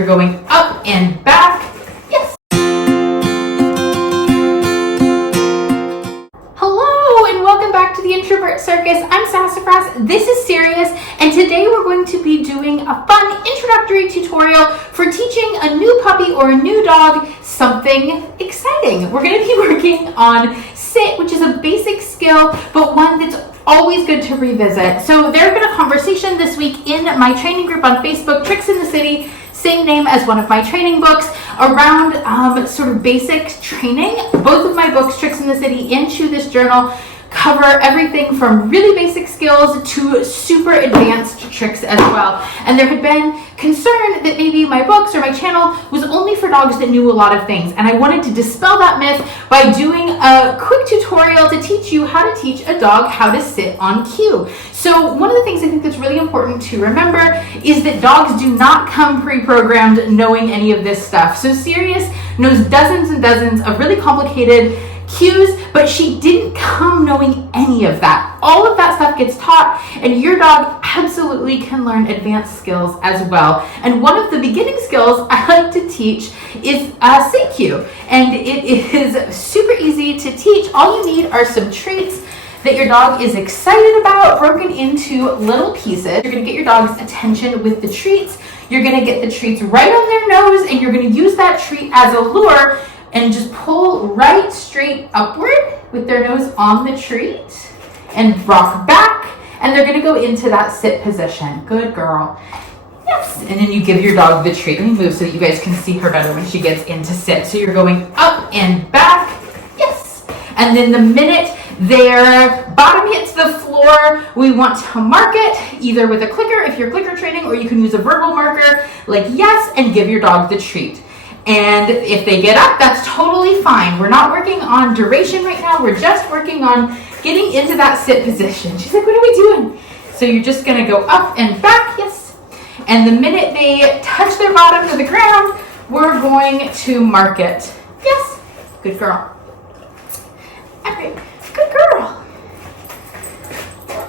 You're going up and back. Yes. Hello and welcome back to the Introvert Circus. I'm Sassafras. This is Sirius, and today we're going to be doing a fun introductory tutorial for teaching a new puppy or a new dog something exciting. We're going to be working on sit, which is a basic skill, but one that's always good to revisit. So there's been a conversation this week in my training group on Facebook, Tricks in the City, same name as one of my training books, around sort of basic training. Both of my books, Tricks in the City and Chew This Journal, cover everything from really basic skills to super advanced tricks as well. And there had been concern that maybe my books or my channel was only for dogs that knew a lot of things. And I wanted to dispel that myth by doing a quick tutorial to teach you how to teach a dog how to sit on cue. So one of the things I think that's really important to remember is that dogs do not come pre-programmed knowing any of this stuff. So Sirius knows dozens and dozens of really complicated cues, but she didn't come knowing any of that. All of that stuff gets taught, and your dog absolutely can learn advanced skills as well. And one of the beginning skills I like to teach is sit cue, and it is super easy to teach. All you need are some treats that your dog is excited about, broken into little pieces. You're gonna get your dog's attention with the treats. You're gonna get the treats right on their nose, and you're gonna use that treat as a lure and just pull right straight upward with their nose on the treat and rock back, and they're gonna go into that sit position. Good girl. Yes. And then you give your dog the treat. Let me move so that you guys can see her better when she gets into sit. So you're going up and back. Yes. And then the minute their bottom hits the floor, we want to mark it either with a clicker if you're clicker training, or you can use a verbal marker like yes and give your dog the treat. And if they get up, that's totally fine. We're not working on duration right now. We're just working on getting into that sit position. She's like, what are we doing? So you're just gonna go up and back, yes. And the minute they touch their bottom to the ground, we're going to mark it. Yes, good girl. Okay, good girl.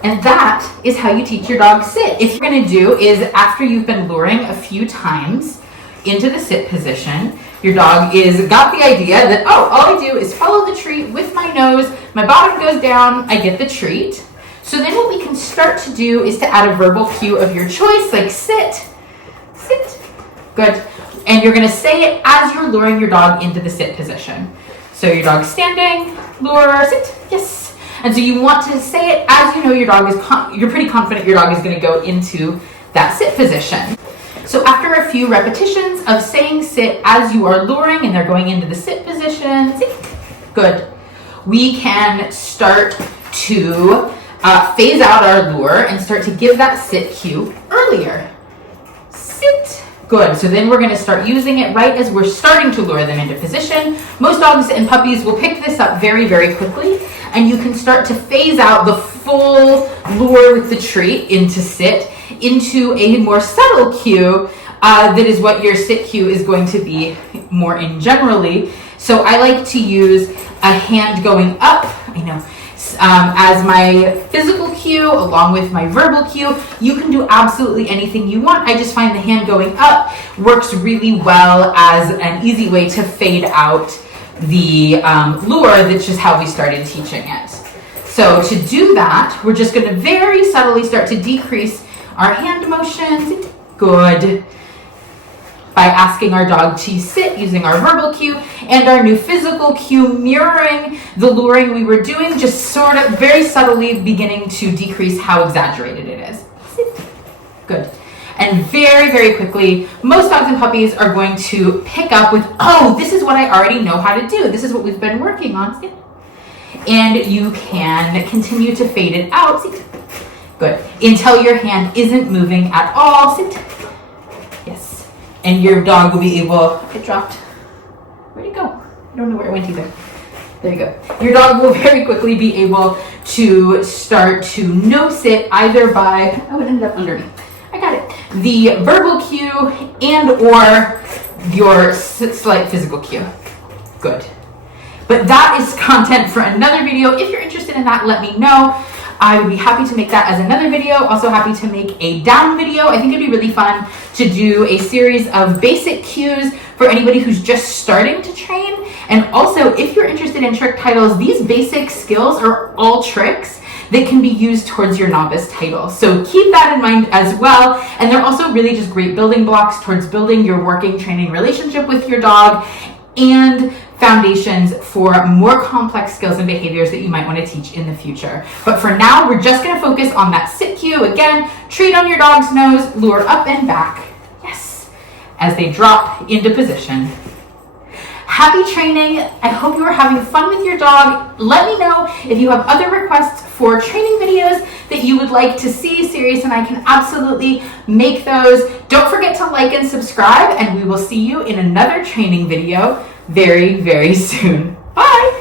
And that is how you teach your dog sit. If you're gonna do is after you've been luring a few times, into the sit position, your dog is got the idea that, oh, all I do is follow the treat with my nose, my bottom goes down, I get the treat. So then what we can start to do is to add a verbal cue of your choice, like sit, sit, good. And you're gonna say it as you're luring your dog into the sit position. So your dog's standing, lure, sit, yes. And so you want to say it as you know your dog is, you're pretty confident your dog is gonna go into that sit position. So after a few repetitions of saying sit as you are luring and they're going into the sit position, sit, good. We can start to phase out our lure and start to give that sit cue earlier. Sit, good. So then we're gonna start using it right as we're starting to lure them into position. Most dogs and puppies will pick this up very, very quickly, and you can start to phase out the full lure with the treat into sit, into a more subtle cue that is what your sit cue is going to be more in generally. So I like to use a hand going up, I know, as my physical cue along with my verbal cue. You can do absolutely anything you want. I just find the hand going up works really well as an easy way to fade out the lure. That's just how we started teaching it. So to do that, we're just going to very subtly start to decrease our hand motions, good, by asking our dog to sit using our verbal cue and our new physical cue mirroring the luring we were doing, just sort of very subtly beginning to decrease how exaggerated it is. Sit, good. And very, very quickly, most dogs and puppies are going to pick up with, oh, this is what I already know how to do. This is what we've been working on. Sit. And you can continue to fade it out. Sit. Good. Until your hand isn't moving at all. Sit. Yes. And your dog will be able, it dropped. Where'd it go? I don't know where it went either. There you go. Your dog will very quickly be able to start to no sit either by, oh, it ended up under me. I got it. The verbal cue and or your slight physical cue. Good. But that is content for another video. If you're interested in that, let me know. I would be happy to make that as another video. Also happy to make a down video. I think it'd be really fun to do a series of basic cues for anybody who's just starting to train. And also, if you're interested in trick titles, these basic skills are all tricks that can be used towards your novice title. So keep that in mind as well. And they're also really just great building blocks towards building your working training relationship with your dog and foundations for more complex skills and behaviors that you might want to teach in the future. But for now, we're just going to focus on that sit cue. Again, treat on your dog's nose, lure up and back. Yes, as they drop into position. Happy training. I hope you are having fun with your dog. Let me know if you have other requests for training videos that you would like to see. Sirius and I can absolutely make those. Don't forget to like and subscribe, and we will see you in another training video very, very soon. Bye.